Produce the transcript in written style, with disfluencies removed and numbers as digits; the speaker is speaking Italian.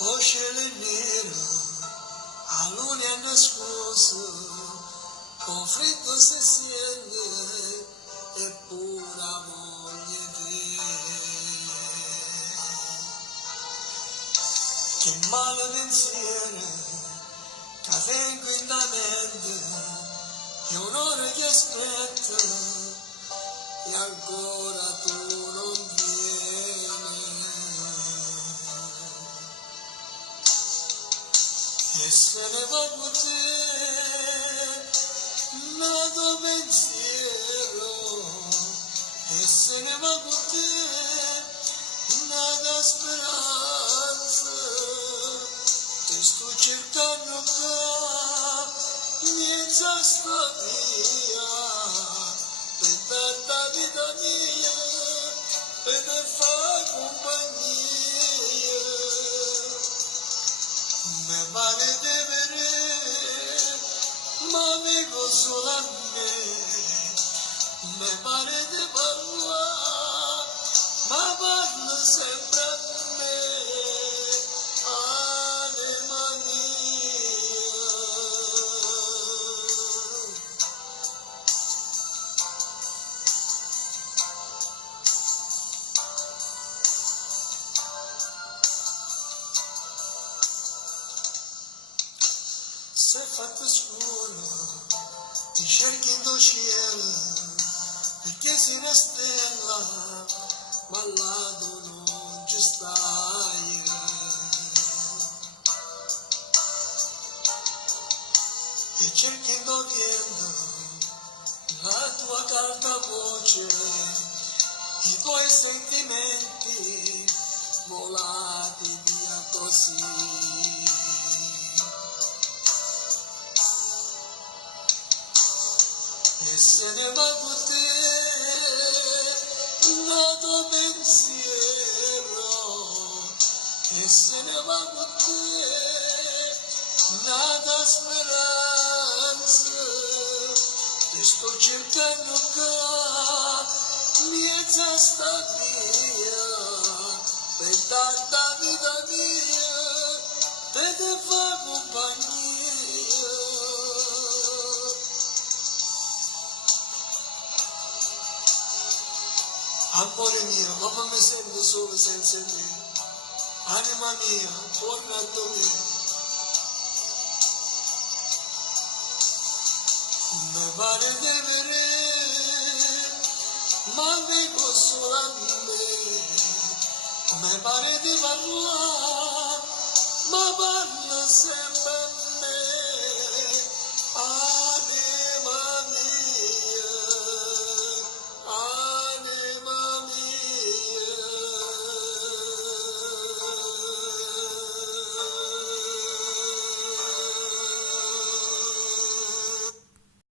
O cielo nero, a luna nascosto, con freddo si siente e pura voglia di che male pensiero che tengo in la mente e un'ora che aspetta e ancora tu non vieni e se ne va con te nato pensiero e se ne va con te nata speranza ti sto cercando qua mezza sta via per tanta vita mia per te fa compagnia me pare di vedere ma vivo solo a me pare di parlare ma parlo sempre a me anima mia se fatto scuro ti cerchi in tuo cielo perché sei una stella ma al lato non ci stai e cerchi in tuo vento la tua calda voce i tuoi sentimenti volati via così e se ne va con te nato pensiero e se ne va con te nata speranza ti sto cercando qua mezza sta via per tanta vita mia per te fa compagnia amore mio, ma mi sento solo senza me. Anima mia, torna a me. Mi pare di vedere, ma vivo solo a me. Mi pare di parlare.